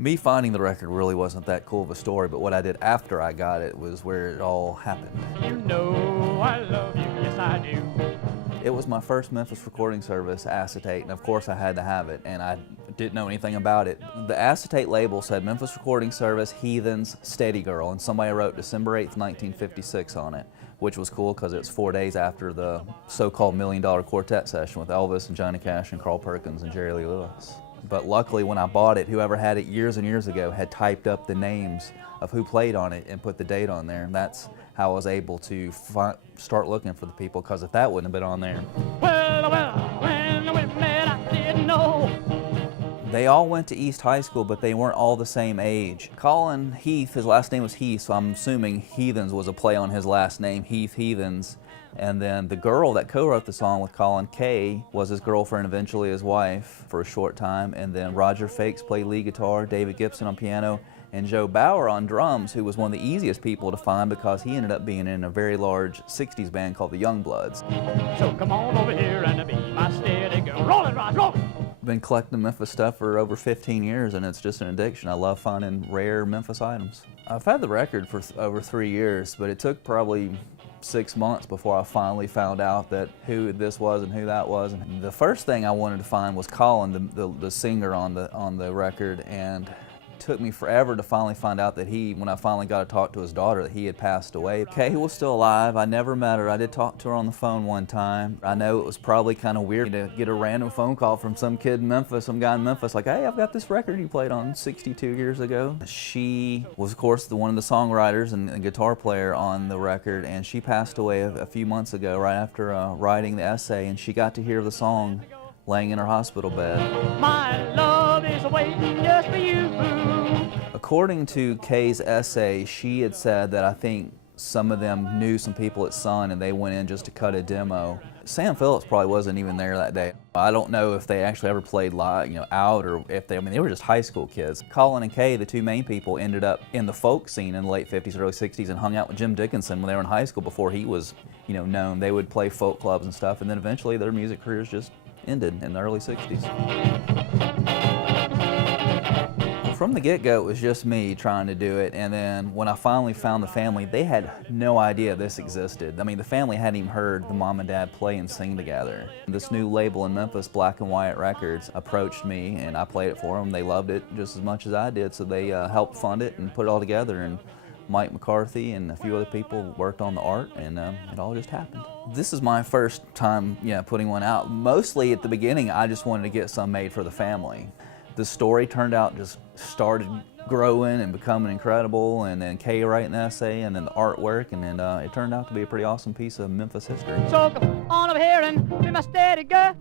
Me finding the record really wasn't that cool of a story, but what I did after I got it was where it all happened. You know I love you, yes I do. It was my first Memphis recording service, acetate, and of course I had to have it, and I didn't know anything about it. The acetate label said Memphis Recording Service, Heathens, Steady Girl, and somebody wrote December 8th, 1956 on it, which was cool because it's 4 days after the so-called $1 Million Quartet session with Elvis and Johnny Cash and Carl Perkins and Jerry Lee Lewis. But luckily when I bought it, whoever had it years and years ago had typed up the names of who played on it and put the date on there, and that's how I was able to start looking for the people, because if that wouldn't have been on there. Well, when we met I didn't know. They all went to East High School, but they weren't all the same age. Colin Heath, his last name was Heath, so I'm assuming Heathens was a play on his last name, Heath Heathens. And then the girl that co-wrote the song with Colin, Kay, was his girlfriend, eventually his wife, for a short time. And then Roger Fakes played lead guitar, David Gibson on piano, and Joe Bauer on drums, who was one of the easiest people to find because he ended up being in a very large 60s band called the Youngbloods. So come on over here and be my steady girl. Roll it, Rod, roll it. Been collecting Memphis stuff for over 15 years, and it's just an addiction. I love finding rare Memphis items. I've had the record for over 3 years, but it took probably 6 months before I finally found out that who this was and who that was. And the first thing I wanted to find was Colin, the singer on the record, and it took me forever to finally find out that when I finally got to talk to his daughter, that he had passed away. Kay was still alive. I never met her. I did talk to her on the phone one time. I know it was probably kind of weird to get a random phone call from some kid in Memphis, some guy in Memphis, like, hey, I've got this record you played on 62 years ago. She was, of course, one of the songwriters and guitar player on the record, and she passed away a few months ago, right after writing the essay, and she got to hear the song laying in her hospital bed. My love is waiting just for you. According to Kay's essay, she had said that I think some of them knew some people at Sun and they went in just to cut a demo. Sam Phillips probably wasn't even there that day. I don't know if they actually ever played live, out, or if they were just high school kids. Colin and Kay, the two main people, ended up in the folk scene in the late 50s, early 60s and hung out with Jim Dickinson when they were in high school before he was, known. They would play folk clubs and stuff, and then eventually their music careers just ended in the early 60s. From the get-go, it was just me trying to do it, and then when I finally found the family, they had no idea this existed. I mean, the family hadn't even heard the mom and dad play and sing together. This new label in Memphis, Black and White Records, approached me, and I played it for them. They loved it just as much as I did, so they helped fund it and put it all together, and Mike McCarthy and a few other people worked on the art, and it all just happened. This is my first time putting one out. Mostly at the beginning, I just wanted to get some made for the family. The story turned out just started growing and becoming incredible, and then Kay writing the essay, and then the artwork, and then it turned out to be a pretty awesome piece of Memphis history. So come on over here and be my steady girl.